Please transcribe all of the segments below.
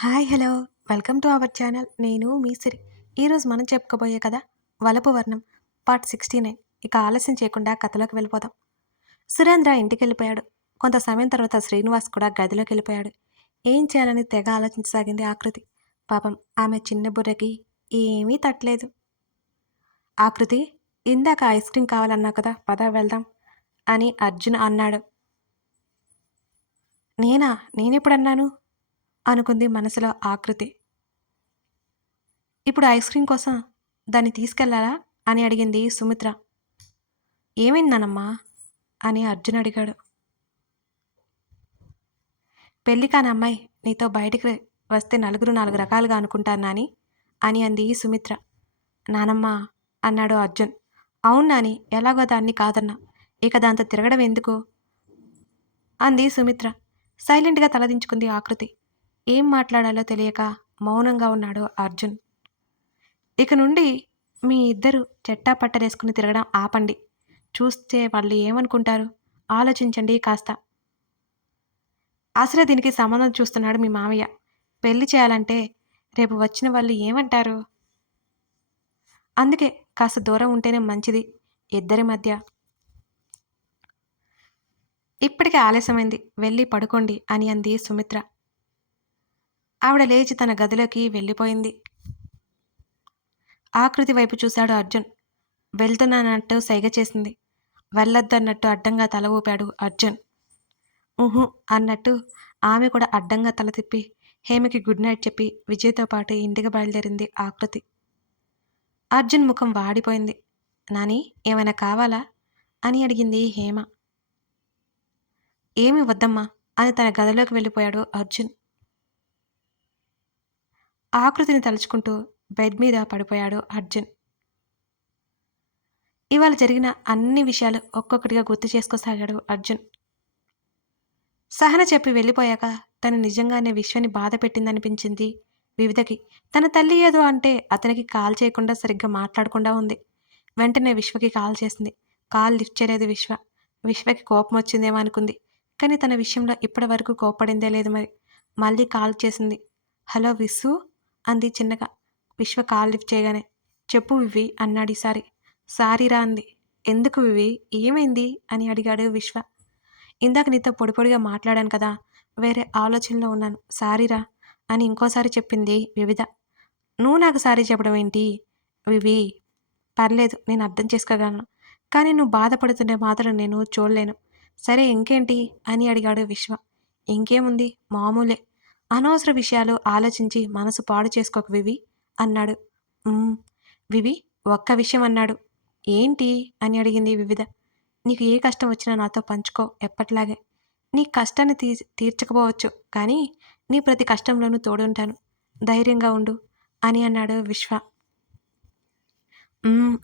Hi hello. Welcome to our channel. నేను మీ సిరి. ఈరోజు మనం చెప్పుకోబోయే కదా వలపు వర్ణం పార్ట్ సిక్స్టీ నైన్. ఇక ఆలస్యం చేయకుండా కథలోకి వెళ్ళిపోదాం. సురేంద్ర ఇంటికి వెళ్ళిపోయాడు కొంత సమయం తర్వాత శ్రీనివాస్ కూడా గదిలోకి వెళ్ళిపోయాడు. ఏం చేయాలని తెగ ఆలోచించసాగింది ఆకృతి పాపం ఆమె చిన్న బుర్రకి ఏమీ తట్టలేదు. ఆకృతి ఇందాక ఐస్ క్రీమ్ కావాలన్నావు కదా పద వెళ్దాం అని అర్జున్ అన్నాడు. నేనా? నేనెప్పుడన్నాను? అనుకుంది మనసులో ఆకృతి. ఇప్పుడు ఐస్ క్రీమ్ కోసం దాన్ని తీసుకెళ్ళాలా? అని అడిగింది సుమిత్ర. ఏమైందనమ్మా అని అర్జున్ అడిగాడు. పెళ్ళి కాని అమ్మాయి నీతో బయటికి వస్తే నలుగురు నాలుగు రకాలుగా అనుకుంటాను నాని అని అంది సుమిత్ర. నానమ్మ అన్నాడు అర్జున్. అవును నాని ఎలాగో దాన్ని కాదన్నా. ఇక దాంతో తిరగడం ఎందుకు? అంది సుమిత్ర. సైలెంట్గా తలదించుకుంది ఆకృతి. ఏం మాట్లాడాలో తెలియక మౌనంగా ఉన్నాడు అర్జున్. ఇక నుండి మీ ఇద్దరు చెట్టా పట్టలేసుకుని తిరగడం ఆపండి. చూస్తే వాళ్ళు ఏమనుకుంటారు? ఆలోచించండి కాస్త. అసలే దీనికి సంబంధం చూస్తున్నాడు మీ మామయ్య. పెళ్ళి చేయాలంటే రేపు వచ్చిన వాళ్ళు ఏమంటారు? అందుకే కాస్త దూరం ఉంటేనే మంచిది ఇద్దరి మధ్య. ఇప్పటికే ఆలస్యమైంది. వెళ్ళి పడుకోండి అని అంది సుమిత్ర. ఆవిడ లేచి తన గదిలోకి వెళ్ళిపోయింది. ఆకృతి వైపు చూశాడు అర్జున్. వెళ్తున్నానట్టు సైగ చేసింది. వెళ్ళొద్దన్నట్టు అడ్డంగా తల ఊపాడు అర్జున్. ఊహు అన్నట్టు ఆమె కూడా అడ్డంగా తల తిప్పి హేమకి గుడ్ నైట్ చెప్పి విజయ్తో పాటు ఇంటికి బయలుదేరింది ఆకృతి. అర్జున్ ముఖం వాడిపోయింది. నాని ఏమైనా కావాలా? అని అడిగింది హేమ. ఏమి వద్దమ్మా అని తన గదిలోకి వెళ్ళిపోయాడు అర్జున్. ఆకృతిని తలుచుకుంటూ బెడ్ మీద పడిపోయాడు అర్జున్. ఇవాళ జరిగిన అన్ని విషయాలు ఒక్కొక్కటిగా గుర్తు చేసుకోసాగాడు అర్జున్. సహన చెప్పి వెళ్ళిపోయాక తను నిజంగానే విశ్వని బాధ పెట్టిందనిపించింది వివిధకి. తన తల్లి ఏదో అంటే అతనికి కాల్ చేయకుండా సరిగ్గా మాట్లాడకుండా ఉంది. వెంటనే విశ్వకి కాల్ చేసింది. కాల్ లిఫ్ట్ చేయలేదు విశ్వ. విశ్వకి కోపం వచ్చిందేమో అనుకుంది. కానీ తన విషయంలో ఇప్పటి వరకు కోపడిందే లేదు మరి. మళ్ళీ కాల్ చేసింది. హలో విసు? అంది చిన్నగా. విశ్వ కాల్ లిఫ్ట్ చేయగానే చెప్పు వివి అన్నాడు ఈసారి. సారీరా అంది. ఎందుకు వివి? ఏమైంది? అని అడిగాడు విశ్వ. ఇందాక నీతో పొడి పొడిగా మాట్లాడాను కదా వేరే ఆలోచనలో ఉన్నాను. సారీరా అని ఇంకోసారి చెప్పింది వివిధ. నువ్వు నాకు సారీ చెప్పడం ఏంటి? వివి పర్లేదు నేను అర్థం చేసుకోగలను. కానీ నువ్వు బాధపడుతుండే మాత్రం నేను చూడలేను. సరే ఇంకేంటి? అని అడిగాడు విశ్వ. ఇంకేముంది? మామూలే. అనవసర విషయాలు ఆలోచించి మనసు పాడు చేసుకోక వివి అన్నాడు. వివి ఒక్క విషయం అన్నాడు. ఏంటి? అని అడిగింది వివిధ. నీకు ఏ కష్టం వచ్చినా నాతో పంచుకో ఎప్పట్లాగే. నీ కష్టాన్ని తీ తీర్చకపోవచ్చు కానీ నీ ప్రతి కష్టంలోనూ తోడుంటాను. ధైర్యంగా ఉండు అని అన్నాడు విశ్వ.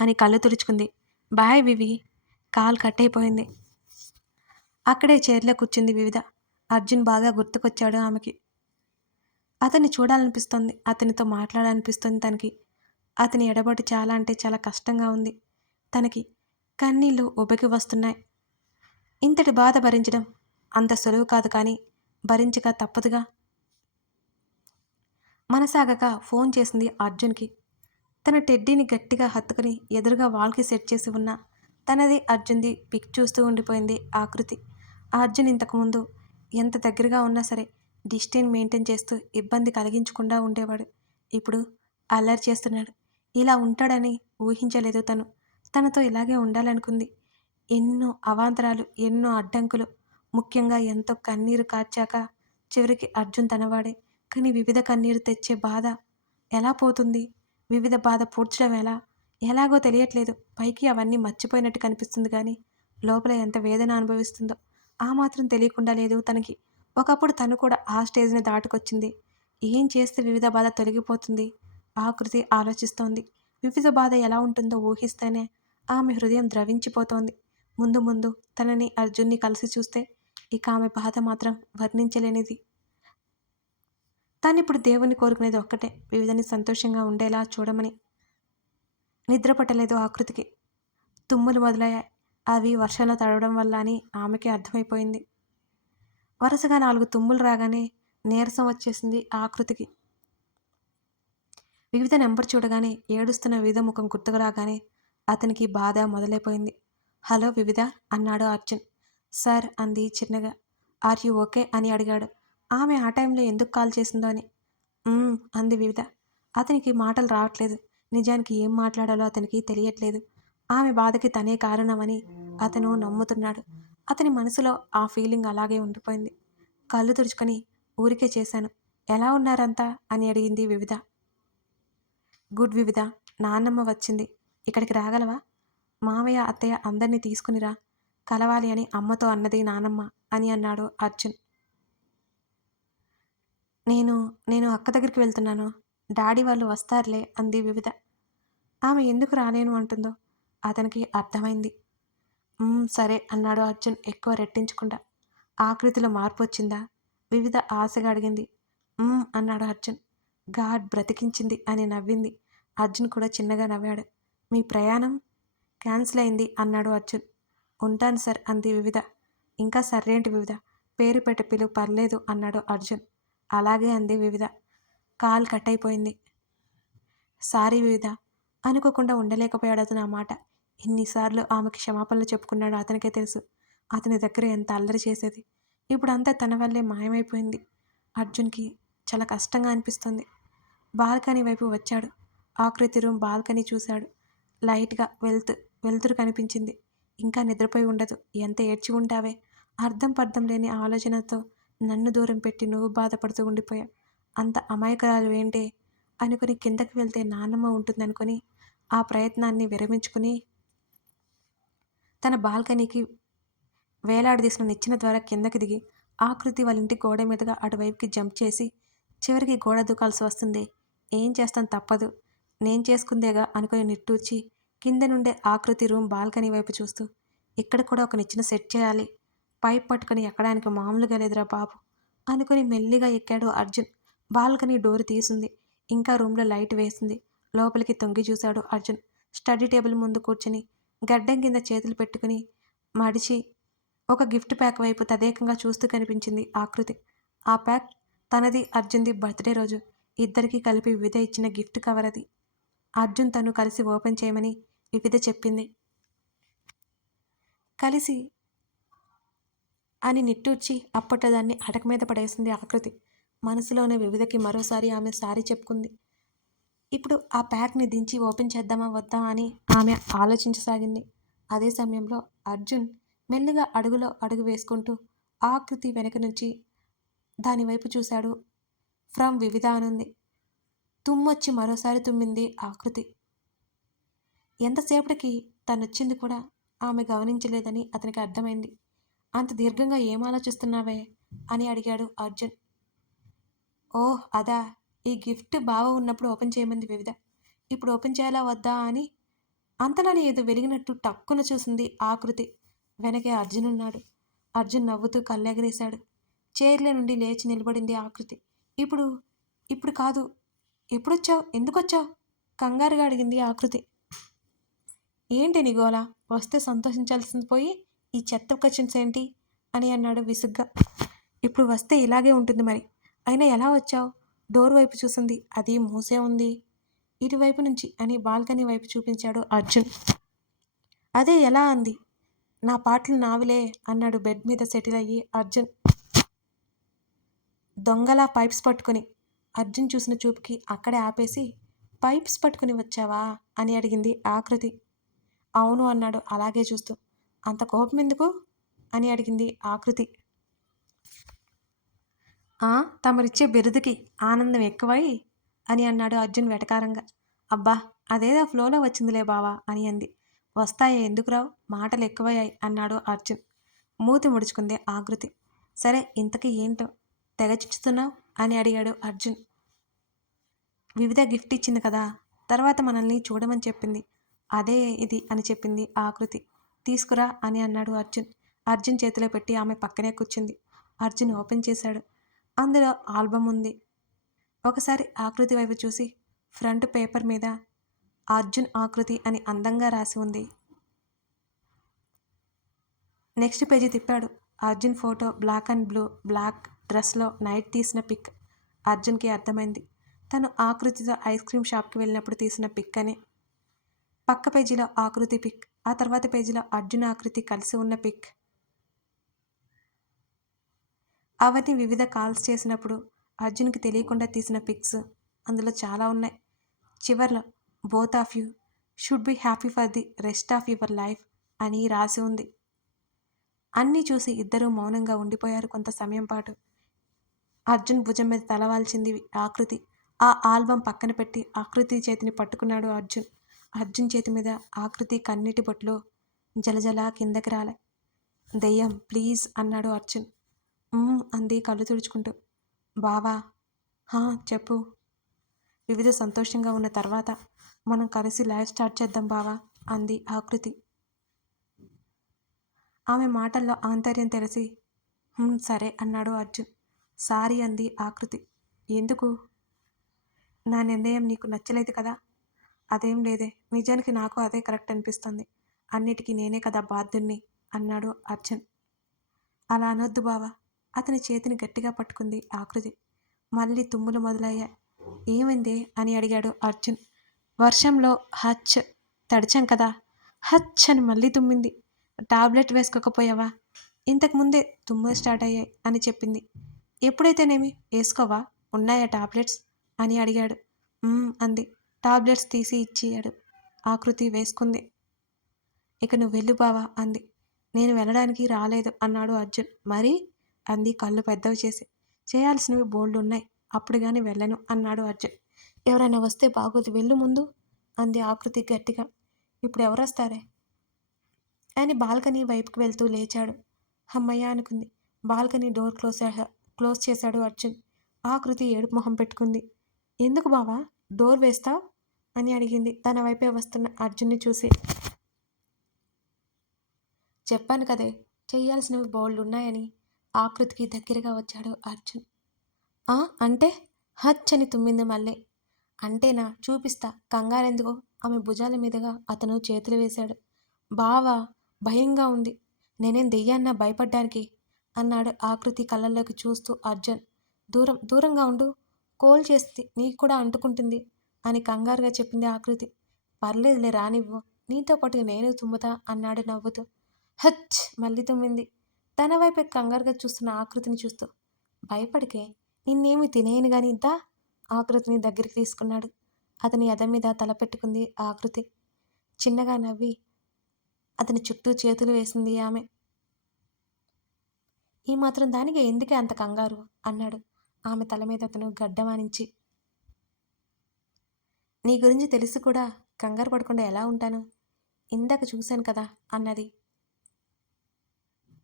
అని కళ్ళు తుడుచుకుంది. బాయ్ వివి కాల్ కట్ అయిపోయింది అక్కడే చైర్లో కూర్చుంది వివిధ. అర్జున్ బాగా గుర్తుకొచ్చాడు ఆమెకి. అతన్ని చూడాలనిపిస్తుంది. అతనితో మాట్లాడాలనిపిస్తుంది తనకి. అతని ఎడబాటు చాలా అంటే చాలా కష్టంగా ఉంది. తనకి కన్నీళ్ళు ఉబకి వస్తున్నాయి. ఇంతటి బాధ భరించడం అంత సులువు కాదు కానీ భరించక తప్పదుగా? మనసాగక ఫోన్ చేసింది అర్జున్కి. తన టెడ్డీని గట్టిగా హత్తుకుని ఎదురుగా వాల్కి సెట్ చేసి ఉన్న తనది అర్జున్ది పిక్ చూస్తూ ఉండిపోయింది ఆకృతి. అర్జున్ ఇంతకుముందు ఎంత దగ్గరగా ఉన్నా సరే డిస్టెన్ మెయింటైన్ చేస్తూ ఇబ్బంది కలిగించకుండా ఉండేవాడు. ఇప్పుడు అల్లరి చేస్తున్నాడు. ఇలా ఉంటాడని ఊహించలేదు తను. తనతో ఇలాగే ఉండాలనుకుంది. ఎన్నో అవాంతరాలు ఎన్నో అడ్డంకులు ముఖ్యంగా ఎంతో కన్నీరు కార్చాక చివరికి అర్జున్ తనవాడే. కానీ వివిధ కన్నీరు తెచ్చే బాధ ఎలా పోతుంది? వివిధ బాధ పూడ్చడం ఎలా? ఎలాగో తెలియట్లేదు. పైకి అవన్నీ మర్చిపోయినట్టు కనిపిస్తుంది కానీ లోపల ఎంత వేదన అనుభవిస్తుందో ఆ మాత్రం తెలియకుండా లేదు తనకి. ఒకప్పుడు తను కూడా ఆ స్టేజ్ని దాటుకొచ్చింది. ఏం చేస్తే వివిధ బాధ తొలగిపోతుంది? ఆకృతి ఆలోచిస్తోంది. వివిధ బాధ ఎలా ఉంటుందో ఊహిస్తేనే ఆమె హృదయం ద్రవించిపోతోంది. ముందు ముందు తనని అర్జున్ని కలిసి చూస్తే ఇక ఆమె బాధ మాత్రం వర్ణించలేనిది. తానిప్పుడు దేవుని కోరుకునేది ఒక్కటే వివిధని సంతోషంగా ఉండేలా చూడమని. నిద్ర పట్టలేదు ఆకృతికి. తుమ్ములు మొదలయ్యాయి. అవి వర్షంలో తడవడం వల్ల అని ఆమెకి అర్థమైపోయింది. వరుసగా నాలుగు తుమ్ములు రాగానే నీరసం వచ్చేసింది ఆకృతికి. వివిధ నెంబర్ చూడగానే ఏడుస్తున్న వివిధ ముఖం గుర్తుకు రాగానే అతనికి బాధ మొదలైపోయింది. హలో వివిధ అన్నాడు అర్జున్. సార్ అంది చిన్నగా ఆర్ యు ఓకే? అని అడిగాడు. ఆమె ఆ టైంలో ఎందుకు కాల్ చేసిందో అని. అంది వివిధ. అతనికి మాటలు రావట్లేదు. నిజానికి ఏం మాట్లాడాలో అతనికి తెలియట్లేదు. ఆమె బాధకి తనే కారణమని అతను నమ్ముతున్నాడు. అతని మనసులో ఆ ఫీలింగ్ అలాగే ఉండిపోయింది. కళ్ళు తుడుచుకొని ఊరికే చేశాను. ఎలా ఉన్నారంతా? అని అడిగింది వివిధ. గుడ్ వివిధ. నాన్నమ్మ వచ్చింది. ఇక్కడికి రాగలవా? మామయ్య అత్తయ్య అందరినీ తీసుకునిరా కలవాలి అని అమ్మతో అన్నది నానమ్మ అని అన్నాడు అర్జున్. నేను నేను అక్క దగ్గరికి వెళ్తున్నాను. డాడీ వాళ్ళు వస్తారులే అంది వివిధ. ఆమె ఎందుకు రాలేను? అంటుందో అతనికి అర్థమైంది. సరే అన్నాడు అర్జున్ ఎక్కువ రెట్టించకుండా. ఆకృతిలో మార్పు వచ్చిందా? వివిధ ఆశగా అడిగింది. అన్నాడు అర్జున్. గాడ్ బ్రతికించింది అని నవ్వింది. అర్జున్ కూడా చిన్నగా నవ్వాడు. మీ ప్రయాణం? క్యాన్సిల్ అయింది అన్నాడు అర్జున్. ఉంటాను సార్ అంది వివిధ. ఇంకా సర్రేంటి వివిధ. పేరు పెట్ట పిలువు పర్లేదు అన్నాడు అర్జున్. అలాగే అంది వివిధ. కాల్ కట్ అయిపోయింది. సారీ వివిధ. అనుకోకుండా ఉండలేకపోయాడు అతను ఆ మాట. ఎన్నిసార్లు ఆమెకి క్షమాపణలు చెప్పుకున్నాడో అతనికే తెలుసు. అతని దగ్గర ఎంత అల్లరి చేసేది. ఇప్పుడు అంతా తన వల్లే మాయమైపోయింది. అర్జున్కి చాలా కష్టంగా అనిపిస్తుంది. బాల్కనీ వైపు వచ్చాడు. ఆకృతి రూమ్ బాల్కనీ చూశాడు. లైట్గా వెళ్తు వెలుతురు కనిపించింది. ఇంకా నిద్రపోయి ఉండదు. ఎంత ఏడ్చి ఉంటావే? అర్థం పర్థం లేని ఆలోచనతో నన్ను దూరం పెట్టి నువ్వు బాధపడుతూ ఉండిపోయావు. అంత అమాయకురాలు ఏంటే? అనుకుని కిందకి వెళ్తే నాన్నమ్మ ఉంటుందనుకొని ఆ ప్రయత్నాన్ని విరమించుకుని తన బాల్కనీకి వేలాడదీసిన నిచ్చెన ద్వారా కిందకి దిగి ఆకృతి వాళ్ళ ఇంటి గోడ మీదుగా అటువైపుకి జంప్ చేసి చివరికి గోడ దూకాల్సి వస్తుంది. ఏం చేస్తాను తప్పదు. నేను చేసుకుందేగా అనుకుని నిట్టూర్చి కింద నుండే ఆకృతి రూమ్ బాల్కనీ వైపు చూస్తూ ఇక్కడ కూడా ఒక నిచ్చెన సెట్ చేయాలి. పైప్ పట్టుకొని ఎక్కడానికి మామూలుగా లేదురా బాబు అనుకుని మెల్లిగా ఎక్కాడు అర్జున్. బాల్కనీ డోర్ తీసింది. ఇంకా రూమ్లో లైట్ వేసింది. లోపలికి తొంగి చూశాడు అర్జున్. స్టడీ టేబుల్ ముందు కూర్చుని గడ్డం కింద చేతులు పెట్టుకుని మడిచి ఒక గిఫ్ట్ ప్యాక్ వైపు తదేకంగా చూస్తూ కనిపించింది ఆకృతి. ఆ ప్యాక్ తనది అర్జున్ది బర్త్డే రోజు. ఇద్దరికీ కలిపి వివిధ ఇచ్చిన గిఫ్ట్ కవర్ అది. అర్జున్ తను కలిసి ఓపెన్ చేయమని వివిధ చెప్పింది. కలిసి అని నిట్టూర్చి అప్పట్లో దాన్ని అటక మీద పడేసింది ఆకృతి. మనసులోనే వివిధకి మరోసారి ఆమె సారీ చెప్పుకుంది. ఇప్పుడు ఆ ప్యాక్ని దించి ఓపెన్ చేద్దామా వద్దా అని ఆమె ఆలోచించసాగింది. అదే సమయంలో అర్జున్ మెల్లిగా అడుగులో అడుగు వేసుకుంటూ ఆకృతి వెనక నుంచి దాని వైపు చూశాడు. ఫ్రమ్ వివిధ అనుంది. తుమ్మొచ్చి మరోసారి తుమ్మింది ఆకృతి. ఎంతసేపటికి తనొచ్చింది కూడా ఆమె గమనించలేదని అతనికి అర్థమైంది. అంత దీర్ఘంగా ఏం ఆలోచిస్తున్నావే అని అడిగాడు అర్జున్. ఓహ్ అదా ఈ గిఫ్ట్ బావ ఉన్నప్పుడు ఓపెన్ చేయమంది వివిధ. ఇప్పుడు ఓపెన్ చేయాలా వద్దా అని అంతలోనే ఏదో వెలిగినట్టు టక్కున చూసింది ఆకృతి వెనకే అర్జున్ ఉన్నాడు. అర్జున్ నవ్వుతూ కళ్ళెగరేశాడు. చైర్ల నుండి లేచి నిలబడింది ఆకృతి ఇప్పుడు ఇప్పుడు కాదు. ఎప్పుడొచ్చావు? ఎందుకొచ్చావు? కంగారుగా అడిగింది ఆకృతి ఏంటి నీ వస్తే సంతోషించాల్సింది పోయి ఈ చెత్త క్వశ్చన్స్ ఏంటి? అని అన్నాడు విసుగ్గా. ఇప్పుడు వస్తే ఇలాగే ఉంటుంది మరి. అయినా ఎలా వచ్చావు? డోర్ వైపు చూసింది. అది మూసే ఉంది. ఇటువైపు నుంచి అని బాల్కనీ వైపు చూపించాడు అర్జున్. అదే ఎలా అంది? నా పాటలు నావిలే అన్నాడు బెడ్ మీద సెటిల్ అయ్యి అర్జున్. దొంగలా పైప్స్ పట్టుకొని. అర్జున్ చూసిన చూపుకి అక్కడే ఆపేసి పైప్స్ పట్టుకుని వచ్చావా? అని అడిగింది ఆకృతి అవును అన్నాడు అలాగే చూస్తూ. అంత కోపం ఎందుకు? అని అడిగింది ఆకృతి తమరిచ్చే బిరుదుకి ఆనందం ఎక్కువై అని అన్నాడు అర్జున్ వెటకారంగా. అబ్బా అదేదో ఫ్లోలో వచ్చిందిలే బావా అని అంది. వస్తాయే ఎందుకు రావు మాటలు ఎక్కువయ్యాయి అన్నాడు అర్జున్. మూతి ముడుచుకుంది ఆకృతి. సరే ఇంతకీ ఏంటో? తెగచిచ్చుతున్నావు అని అడిగాడు అర్జున్. వివిధ గిఫ్ట్ ఇచ్చింది కదా తర్వాత మనల్ని చూడమని చెప్పింది. అదే ఇది అని చెప్పింది ఆకృతి. తీసుకురా అని అన్నాడు అర్జున్. అర్జున్ చేతిలో పెట్టి ఆమె పక్కనే కూర్చుంది. అర్జున్ ఓపెన్ చేశాడు. అందులో ఆల్బమ్ ఉంది. ఒకసారి ఆకృతి వైపు చూసి ఫ్రంట్ పేపర్ మీద అర్జున్ ఆకృతి అని అందంగా రాసి ఉంది. నెక్స్ట్ పేజీ తిప్పాడు. Arjun photo black and blue black డ్రెస్లో నైట్ తీసిన పిక్ అర్జున్కి అర్థమైంది. తను ఆకృతితో ఐస్ క్రీమ్ షాప్కి వెళ్ళినప్పుడు తీసిన పిక్ అని. పక్క పేజీలో ఆకృతి పిక్ ఆ తర్వాత పేజీలో అర్జున్ ఆకృతి కలిసి ఉన్న పిక్. అవన్నీ వివిధ కాల్స్ చేసినప్పుడు అర్జున్కి తెలియకుండా తీసిన పిక్స్ అందులో చాలా ఉన్నాయి. చివర్లో both of you should be happy for the rest of your life అని రాసి ఉంది. అన్నీ చూసి ఇద్దరూ మౌనంగా ఉండిపోయారు కొంత సమయం పాటు. అర్జున్ భుజం మీద తలవాల్చింది ఆకృతి. ఆ ఆల్బమ్ పక్కన పెట్టి ఆకృతి చేతిని పట్టుకున్నాడు అర్జున్. అర్జున్ చేతి మీద ఆకృతి కన్నీటి బొట్లు జలజల కిందకి రాలే. దెయ్యం ప్లీజ్ అన్నాడు అర్జున్. అంది కళ్ళు తుడుచుకుంటూ. బావా హా చెప్పు. వివిధ సంతోషంగా ఉన్న తర్వాత మనం కలిసి లైవ్ స్టార్ట్ చేద్దాం బావా అంది ఆకృతి. ఆమె మాటల్లో ఆంతర్యం తెలిసి సరే అన్నాడు అర్జున్. సారీ అంది ఆకృతి. ఎందుకు? నా నిర్ణయం నీకు నచ్చలేదు కదా? అదేం లేదే నిజానికి నాకు అదే కరెక్ట్ అనిపిస్తుంది. అన్నిటికీ నేనే కదా బాధ్యుణ్ణి అన్నాడు అర్జున్. అలా అనొద్దు బావా అతని చేతిని గట్టిగా పట్టుకుంది ఆకృతి. మళ్ళీ తుమ్ములు మొదలయ్యాయి. ఏమైంది? అని అడిగాడు అర్జున్. వర్షంలో హచ్ తడిచాం కదా. హచ్ అని మళ్ళీ తుమ్మింది. టాబ్లెట్ వేసుకోకపోయావా? ఇంతకుముందే తుమ్ములు స్టార్ట్ అయ్యాయి అని చెప్పింది. ఎప్పుడైతేనేమి? వేసుకోవా? ఉన్నాయా టాబ్లెట్స్? అని అడిగాడు. అంది. టాబ్లెట్స్ తీసి ఇచ్చాడు ఆకృతి వేసుకుంది. ఇక నువ్వు వెళ్ళు బావా అంది. నేను వెళ్ళడానికి రాలేదు అన్నాడు అర్జున్. మరి? అంది కళ్ళు పెద్దవి చేసి. చేయాల్సినవి బోల్డ్ ఉన్నాయి అప్పుడు కానీ వెళ్ళను అన్నాడు అర్జున్. ఎవరైనా వస్తే బాగోదు. వెళ్ళు ముందు అంది ఆకృతి గట్టిగా. ఇప్పుడు ఎవరు వస్తారే? అని బాల్కనీ వైపుకి వెళ్తూ లేచాడు. అమ్మయ్య అనుకుంది. బాల్కనీ డోర్ క్లోజ్ చేసా- క్లోజ్ చేశాడు అర్జున్. ఆకృతి ఏడుపు మొహం పెట్టుకుంది. ఎందుకు బావా? డోర్ వేస్తావు? అని అడిగింది. తన వైపే వస్తున్న అర్జున్ని చూసి. చెప్పాను కదే. చేయాల్సినవి బోల్డ్ ఉన్నాయని ఆకృతికి దగ్గరగా వచ్చాడు అర్జున్. ఆ? అంటే? హచ్ అని తుమ్మింది మళ్ళీ అంటేనా? చూపిస్తా. కంగారెందుకో? ఆమె భుజాల మీదుగా అతను చేతులు వేశాడు. బావా భయంగా ఉంది. నేనేం దెయ్యాన్నా భయపడ్డానికి? అన్నాడు ఆకృతి కళ్ళల్లోకి చూస్తూ అర్జున్. దూరం దూరంగా ఉండు. కోల్ చేస్తే. నీకు కూడా అంటుకుంటుంది అని కంగారుగా చెప్పింది ఆకృతి. పర్లేదులే రానివ్వు. నీతో పాటు నేను తుమ్ముతా అన్నాడు నవ్వుతూ. హచ్! మళ్ళీ తుమ్మింది. తన వైపే కంగారుగా చూస్తున్న ఆకృతిని చూస్తూ భయపడికే నిన్నేమి తినేయను గాని దా ఆకృతిని దగ్గరికి తీసుకున్నాడు. అతని ఎద మీద తల పెట్టుకుంది ఆకృతి. చిన్నగా నవ్వి అతని చుట్టూ చేతులు వేసింది ఆమె. ఈ మాత్రం దానికి ఎందుకే అంత కంగారు? అన్నాడు. ఆమె తల మీద అతను గడ్డమానించి నీ గురించి తెలిసి కూడా కంగారు పడకుండా ఎలా ఉంటాను? ఇందాక చూశాను కదా అన్నది.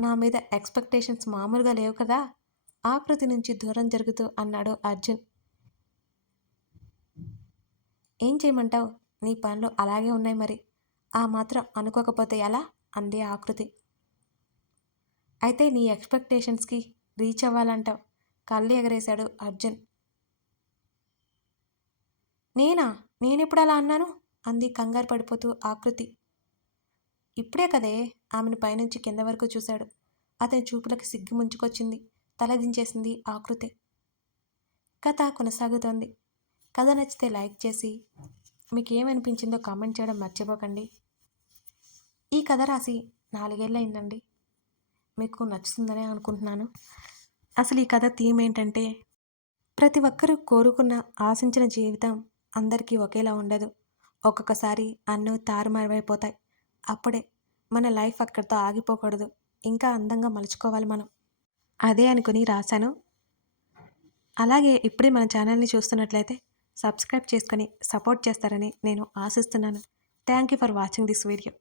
నా మీద ఎక్స్పెక్టేషన్స్ మామూలుగా లేవు కదా? ఆకృతి నుంచి దూరం జరుగుతూ అన్నాడు అర్జున్. ఏం చేయమంటావు? నీ పనులు అలాగే ఉన్నాయి మరి. ఆ మాత్రం అనుకోకపోతే ఎలా? అంది ఆకృతి. అయితే నీ ఎక్స్పెక్టేషన్స్కి రీచ్ అవ్వాలంటావు? కళ్ళు ఎగరేశాడు అర్జున్. నేనా? నేనెప్పుడు అలా అన్నాను? అంది కంగారు పడిపోతూ ఆకృతి. ఇప్పుడే కదే ఆమెను పైనుంచి కింద వరకు చూశాడు. అతని చూపులకు సిగ్గు ముంచుకొచ్చింది. తల దించేసింది కథ కొనసాగుతోంది. కథ నచ్చితే లైక్ చేసి మీకు ఏమనిపించిందో కామెంట్ చేయడం మర్చిపోకండి. ఈ కథ రాసి నాలుగేళ్ళయిందండి. మీకు నచ్చుతుందనే అనుకుంటున్నాను. అసలు ఈ కథ థీమ్ ఏంటంటే ప్రతి ఒక్కరూ కోరుకున్న ఆశించిన జీవితం అందరికీ ఒకేలా ఉండదు. ఒక్కొక్కసారి అన్నో తారుమారువైపోతాయి అప్పుడే మన లైఫ్ అక్కడితో ఆగిపోకూడదు. ఇంకా అందంగా మలుచుకోవాలి మనం. అదే అనుకుని రాశాను. అలాగే ఇప్పుడే మన ఛానల్ని చూస్తున్నట్లయితే సబ్స్క్రైబ్ చేసుకొని సపోర్ట్ చేస్తారని నేను ఆశిస్తున్నాను. Thank you for watching this video.